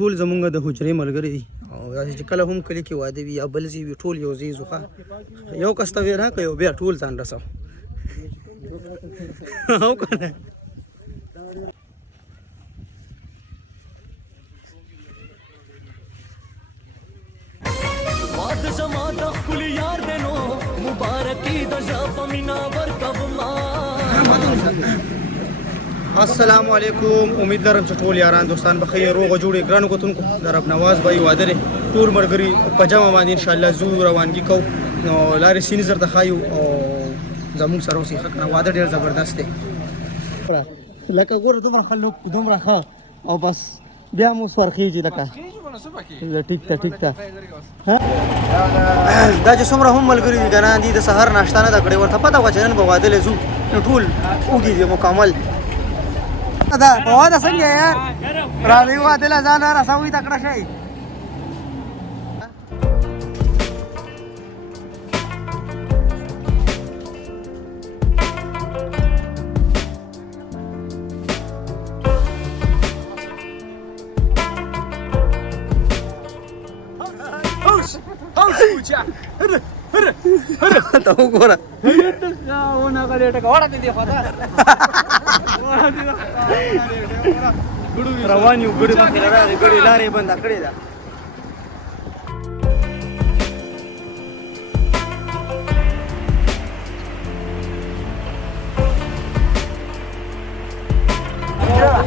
ټول زمونږ د حجرې ملګري دي او داسې چې کله هم کلي کې واده وي یا بل ځای وي ټول یو ځای ځو ښه یو کس ته ویې راکړه یو بیا ټول ځان رسو او که نه السلام علیکم امید لرم چې ټول یاران دوستان بخیر روغ جوړ ګرانو کتونکو د رب نواز بای واده لري ټول مرګري په جمع باندې ان شاء الله زو روانګي کو نو لارې سینې زر ته خایو او زموږ سره اوسې حق نه واده ډېر زبردست دی لکه ګوره دومره خلک دومره ښه او بس بیا مو سورخیږي لکه ټیک ده ټیک ده دا چې څومره هم ملګري دي که نه دي د سهار ناشته نه ده کړې ورته پته وه چې نن به واده لی ځو نو ټول اوږي دي مکمل دا په واده څنګه یار راځئ واده له ځان رسوئ تکړه شئ ته وګوره روان یو ګړې مخکې له راغې ګړې لارې یې بنده کړې ده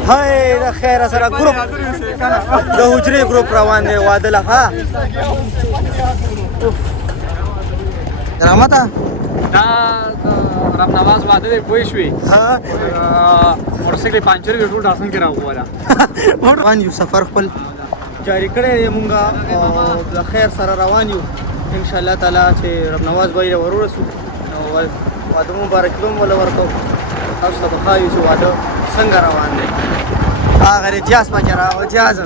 هی د خیره سره ګروپ د حجرې ګروپ روان دی واده له ښه رحمته دا رب نواز واده دی پوه شوې موټرسایکل پانچر وي ټول ډاسن کې راووله روان یو سفر خپل جاري کړی دی مونږ او د خیر سره روان یو انشاءالله تعالی چې رب نواز بای ور ورسو نو واده مبارکي به مو له ورکوو تاسو ته به ښایو چې واده څنګه روان دی هغه جاز پکې راغو جاز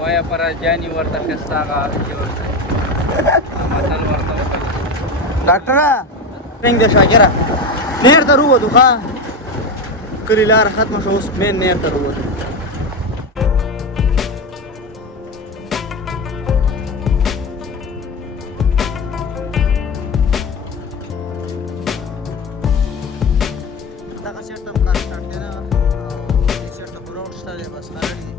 وایه پر جاني ورته ښایسته هغه متل ورته ډاکټره څنګه دی شاکره نیر ته رووتو ښه کلي لاره ختمه شوه اوس مین نیر ته رووتو دغه سیټ ته هم کار سټارټ دی نه او دې سیټ ته پوره شته دی بس خرړ دی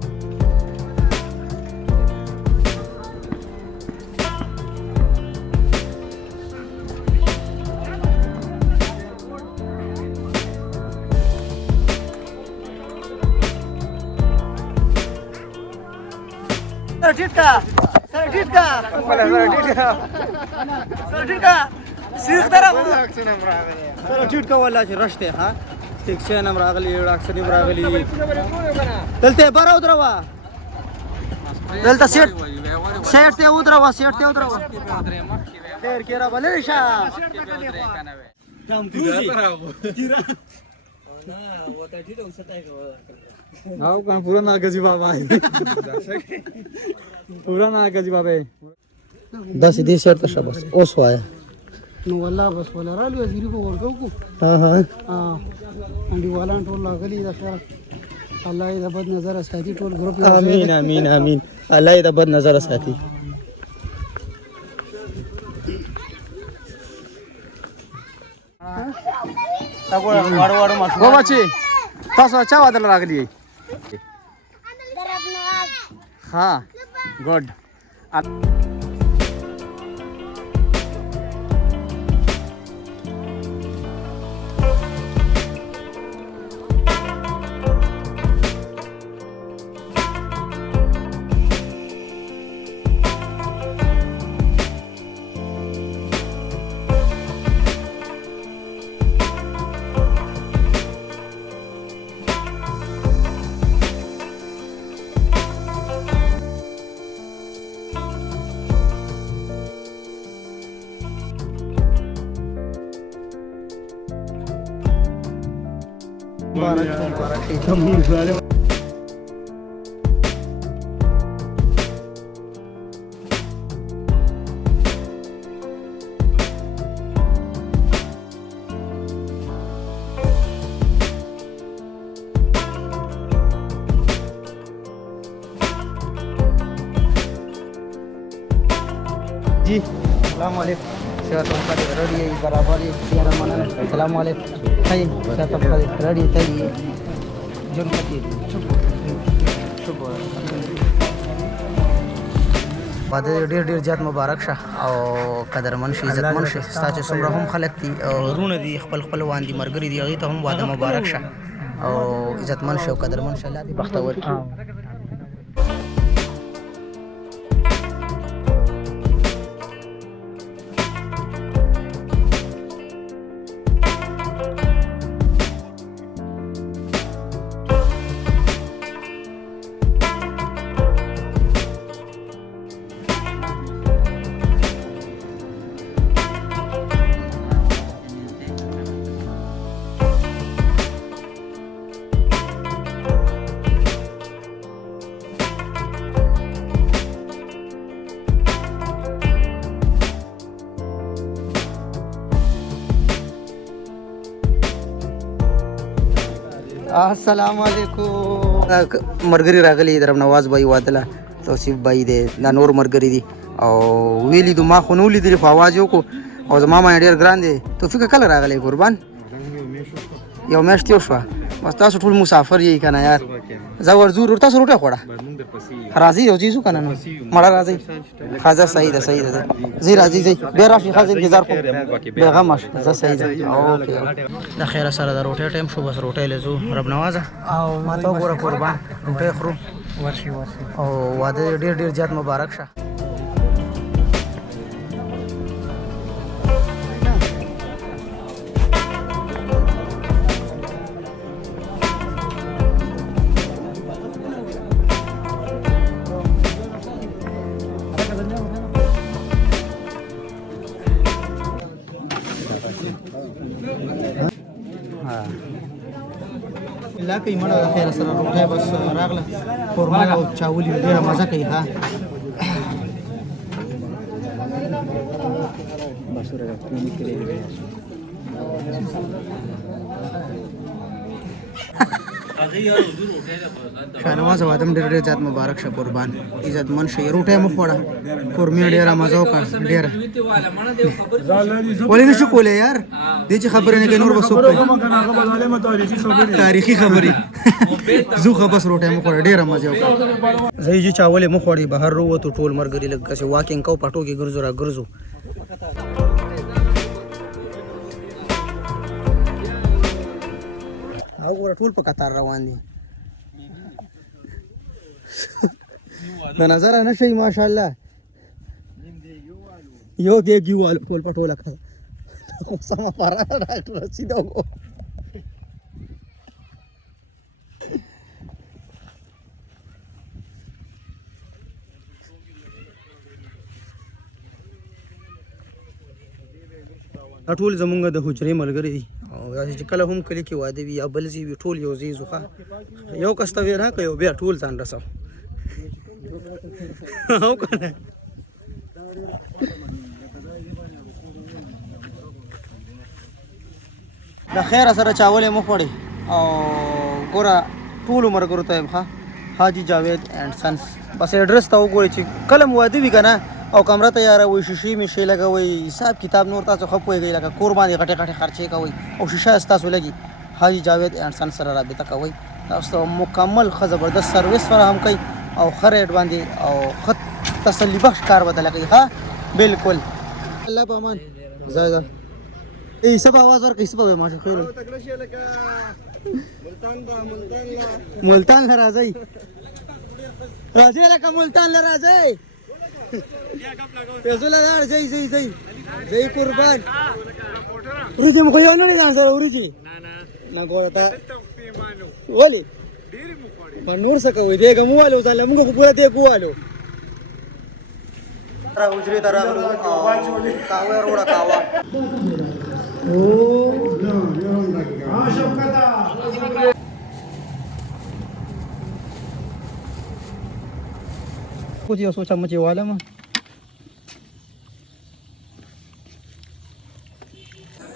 سر ټیټ کا سر ټیټ کا سر ټیټ کا سیخ طرف سر ټیټ کا والله چې رش دی ښه ټیکسیان هم راغلي ډاکسن هم راغلي دلته بار ودروه دلته سیټ ته ودروه سیټ ته ودروه خیر کې را بللی شه او کنه پورا ناګزي بابا پورا ناګزي بابا داسې دې سیټ ته شه بس اوس وایه نو والله بس ولا رالو وزیری په ورکو کو ها ها انډیوالان ټول راغلي د خیر الله دې بد نظر ساتي ټول ګروپ امين امين امين الله دې بد نظر ساتي واړو ماشوم و بچي تاسو چا واده راغلي ها ګډ مبارك जी अस्सलाम वालेकुम सेहत पर रेडी बराबर यार मन अस्सलाम वालेकुम हाय सेहत पर रेडी तई जुन कति शुभ वाده ډیر ډیر زیات مبارک شه او قدرمن شي عزتمن شي ستا چې څومره هم خلک دي رونه دي خپل خپلوان دي ملګري دي هغې ته هم واده مبارک شه او عزتمن شه او قدرمن شه الله دې بختور کړي السلام علیکم مرګری راغلی درم نواز بای وادله توصیف بای دی دا نور مرګری دي او ویلی دو ما خو نو لیدلی خو आवाज یو کو او زما ما ډیر ګران دی توفیق کله راغلی قربان یو میاشت یو شو بس تاسو ټول مسافر یې کنه یار زه ورزور تاسو روټه خوړه راځي یو چیزو کنه نو مړه راځي خازه صحیح ده زی راځي زی بیا راشي خازه انتظار کو پیغام زه صحیح ده اوکې د خیر سره د روټه ټیم شو بس روټه لزو رب نوازه او ما ته ګوره قربان روټه خورو ورشي او واده ډیر زیات مبارک شه لا کوي مړه د خیر سره روټه بس راغله قورمه او چاولي ډیره مزه کوي ها شاهنواز وادم ډېر زیات مبارک شه قربان عزتمن شي روټه مو خوړه قورمه ډیره مزه وکړه ډیره ولې نشو کولای یار دې چې خبرې نه کوي نور بسو تاریخي خبرې زو خبر روټه مو خوړه ډیره مزه وکړه زې چې چاولې مو خوړې بهر وروته ټول مرګري لګ چې واکینګ کو پټو کې ګرځو را ګرځو او ګور ټول په قطار روان دي د نظر نه شي ماشاءالله یو دیګي وال ټول په ټوله کړه خو سم پارا ډاکټر سیده وو ټول زمونږ د حجرې ملګری دي او چې کله هم کلی کې واده وي یا بل ځای وي ټول یو ځای زوخه یو کس ته وینا کوي بیا ټول ځان رسو او کنه د خیر سره چاولې مخ وړي او ګوره ټول مرګرو ته ښه حاجی جاوید اینڈ سنس بس ایڈریس ته وګورئ چې کله مو واده وي کنه او کمره تیاره وي شیشې مې شی لګوي حساب کتاب نور تاسو خپويږي لکه کور باندې غټه خرچې کوي او شیشه تاسو لګي حاجی جاوید اینڈ سنس سره رابطه کوي تاسو مکمل خ زبردست سرویس فراهم کوي او خریټ باندې او خط تسلی بخش کار بدل کوي ها بالکل الله پامان زایدا ای سب आवाज ور کوي سب ما شو خیر ملتان راځي لکه ملتان راځي پیسو لار زي قربان ورجه مخ یو نه ځان سره ورجه نه ګورتا ولي په نور څه کوي دغه موالو ځاله موږ پورا دی کوالو را حجرې ته راغلو کاوه روړه کاوه او कुछ यो सोचा मुझे वाला में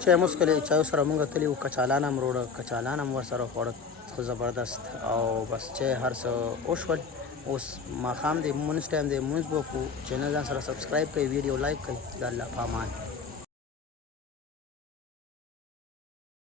चाय मुस्कले चाय सर मंगा तली वो कचालाना मरोड़ा कचालाना मर सर फोड़ खो ज़बरदस्त और बस चाय हर सो ओशवल اوس ماښام دی مونځ ټایم دی مونځ به وکړو چینل ځان سره سبسکرایب کړئ ویډیو لایک کړئ د الله په امان